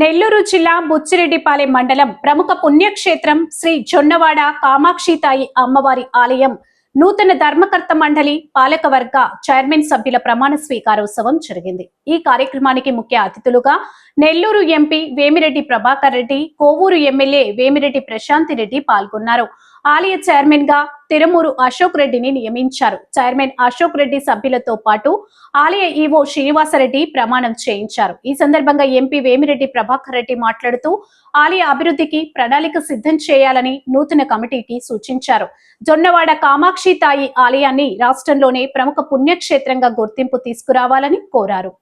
నెల్లూరు జిల్లా బుచ్చిరెడ్డిపాలెం మండలం ప్రముఖ పుణ్యక్షేత్రం శ్రీ జొన్నవాడ కామాక్షితాయి అమ్మవారి ఆలయం. నూతన ధర్మకర్త మండలి పాలకవర్గ చైర్మన్ సభ్యుల ప్రమాణ స్వీకారోత్సవం జరిగింది. ఈ కార్యక్రమానికి ముఖ్య అతిథులుగా నెల్లూరు ఎంపీ వేమిరెడ్డి ప్రభాకర్ రెడ్డి కోవూరు ఎమ్మెల్యే వేమిరెడ్డి ప్రశాంతి రెడ్డి పాల్గొన్నారు. ఆలయ చైర్మన్గా తిరుమూరు అశోక్ రెడ్డిని నియమించారు. చైర్మన్ అశోక్ రెడ్డి సభ్యులతో పాటు ఆలయ ఈవో శ్రీనివాసరెడ్డి ప్రమాణం చేయించారు. ఈ సందర్భంగా ఎంపీ వేమిరెడ్డి ప్రభాకర్ రెడ్డి మాట్లాడుతూ ఆలయ అభివృద్ధికి ప్రణాళిక సిద్ధం చేయాలని నూతన కమిటీకి సూచించారు. జొన్నవాడ కామాక్షి తాయి ఆలయాన్ని రాష్ట్రంలోనే ప్రముఖ పుణ్యక్షేత్రంగా గుర్తింపు తీసుకురావాలని కోరారు.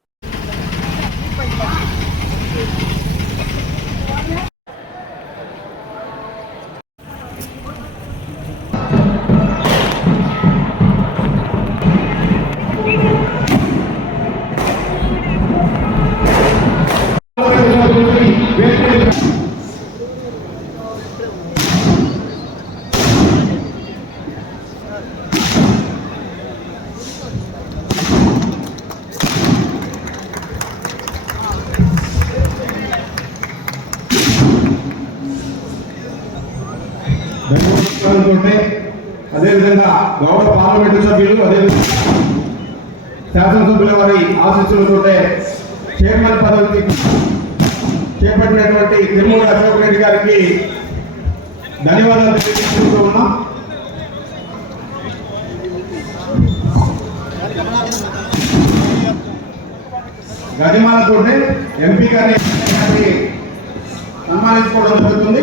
ధన్యవాదాలు అదేవిధంగా గౌరవ పార్లమెంటు సభ్యులు అదేవిధంగా శాసనసభ్యుల వారి ఆశీస్సులతో చైర్మన్ పదవికి చేపట్టినటువంటి తిరుమల అశోక్ రెడ్డి గారికి ధన్యవాదాలు తెలియజేసుకుంటూ ఉన్నాం. గజమాలతో ఎంపీ గారిని సన్మానించుకోవడం జరుగుతుంది.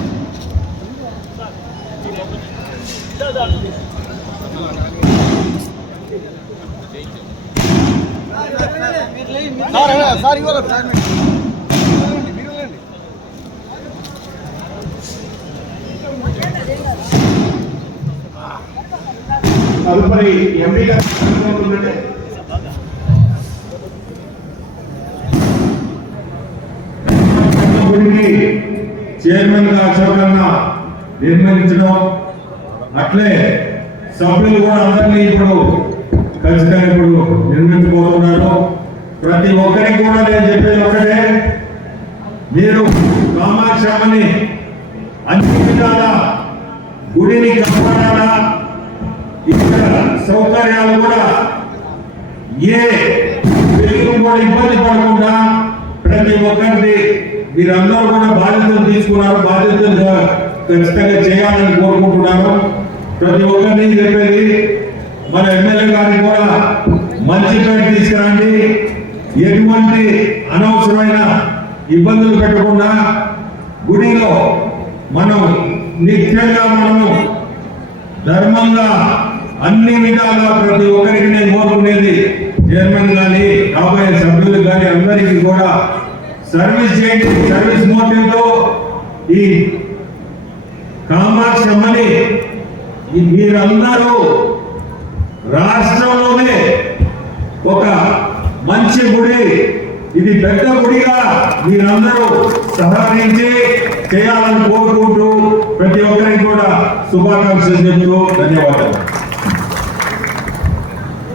అన్న సార్ సార్ తదుపరి ఎంపీ గారు చైర్మన్గా అశోకన్న నిర్ణయించడం అట్లే సభ్యులు కూడా అందరినీ ఇప్పుడు ఖచ్చితంగా ఇప్పుడు నిర్మించబోతున్నారు ప్రతి ఒక్కరికి కూడా నేను చెప్పేది ఒకటే మీరు కామాక్షమ్మని అన్ని విధాలా గుడిని కాపాడాలా ఇక్కడ సౌకర్యాలు కూడా ఏ వ్యక్తులు కూడా ఇబ్బంది పడకుండా ప్రతి ఒక్కరిది మీరందరూ కూడా బాధ్యతలు తీసుకున్నారు. బాధ్యతలు ఖచ్చితంగా చేయాలని కోరుకుంటున్నాను. ప్రతి ఒక్కరిని చెప్పేది మన ఎమ్మెల్యే గారిని కూడా మంచి పేరు తీసుకురండి. ఎటువంటి అనవసరమైన ఇబ్బందులు పెట్టకుండా గుడిలో మనం నిత్యంగా మనము ధర్మంగా అన్ని విధాలా ప్రతి ఒక్కరికి నేను కోరుకునేది చైర్మన్ కానీ రాబోయే సభ్యులు కానీ అందరికీ కూడా సర్వీస్ చేయండి. సర్వీస్ మోటివ్తో ఈ కామాక్షమ్మని మీరందరూ రాష్ట్రంలోనే ఒక మంచి గుడి ఇది పెద్ద గుడిగా మీరందరూ సహకరించి చేయాలని కోరుకుంటూ ప్రతి ఒక్కరికి కూడా శుభాకాంక్షలు చెప్తూ ధన్యవాదాలు.